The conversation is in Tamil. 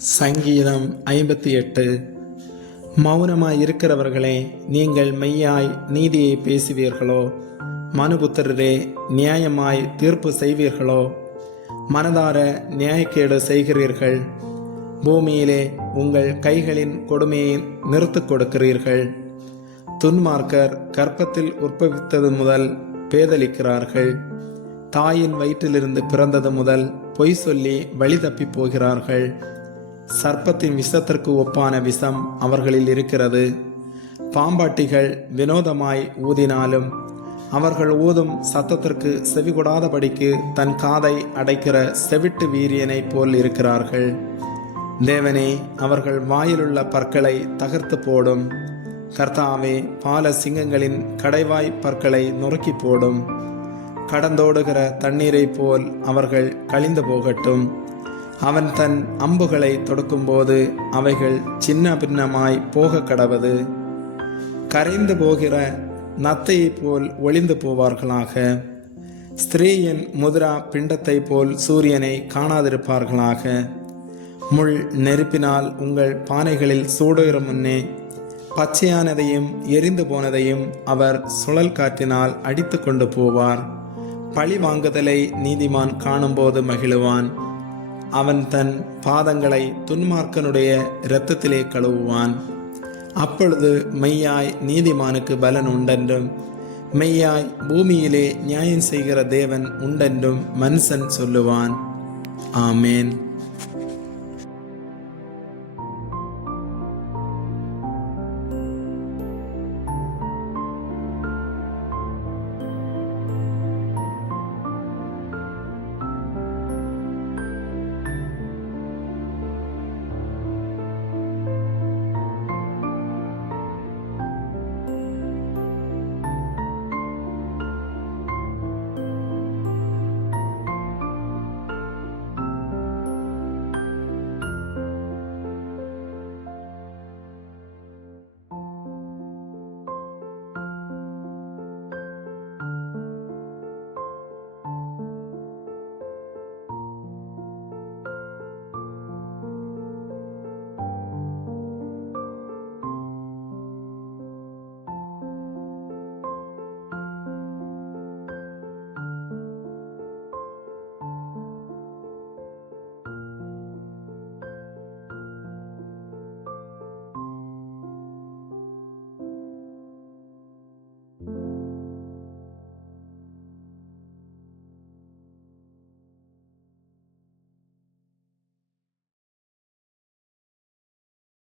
சங்கீதம் 58. மௌனமாயிருக்கிறவர்களே, நீங்கள் மெய்யாய் நீதியை பேசுவீர்களோ? மனுபுத்திரரே, நியாயமாய் தீர்ப்பு செய்வீர்களோ? மனதார நியாயக்கேடு செய்கிறீர்கள். பூமியிலே உங்கள் கைகளின் கொடுமையை நிறுத்துக் கொடுக்கிறீர்கள். துன்மார்க்கர் கர்ப்பத்தில் உற்பவித்தது முதல் பேதலிக்கிறார்கள். தாயின் வயிற்றிலிருந்து பிறந்தது முதல் பொய் சொல்லி வழி தப்பி போகிறார்கள். சர்ப்பத்தின் விஷத்திற்கு ஒப்பான விஷம் அவர்களில் இருக்கிறது. பாம்பாட்டிகள் வினோதமாய் ஊதினாலும் அவர்கள் ஊதும் சத்தத்திற்கு செவிகொடாதபடிக்கு தன் காதை அடைக்கிற செவிட்டு வீரியனைப் போல் இருக்கிறார்கள். தேவனே, அவர்கள் வாயிலுள்ள பற்களை தகர்த்து போடும். கர்த்தாவே, பால சிங்கங்களின் கடைவாய் பற்களை நொறுக்கி போடும். கடந்தோடுகிற தண்ணீரை போல் அவர்கள் கழிந்து போகட்டும். அவன் தன் அம்புகளை தொடுக்கும்போது அவைகள் சின்ன பின்னமாய் போக கடவது. கரைந்து போகிற நத்தையை போல் ஒளிந்து போவார்களாக. ஸ்திரீயின் முதிரா பிண்டத்தை போல் சூரியனை காணாதிருப்பார்களாக. முள் நெருப்பினால் உங்கள் பானைகளில் சூடுகிற முன்னே பச்சையானதையும் எரிந்து போனதையும் அவர் சுழல் காற்றினால் அடித்து கொண்டு போவார். பழி வாங்குதலை நீதிமான் காணும்போது மகிழுவான். அவன் தன் பாதங்களை துன்மார்க்கனுடைய இரத்தத்திலே கழுவுவான். அப்பொழுது மெய்யாய் நீதிமானுக்கு பலன் உண்டென்றும் மெய்யாய் பூமியிலே நியாயம் செய்கிற தேவன் உண்டென்றும் மனுஷன் சொல்லுவான். ஆமேன்.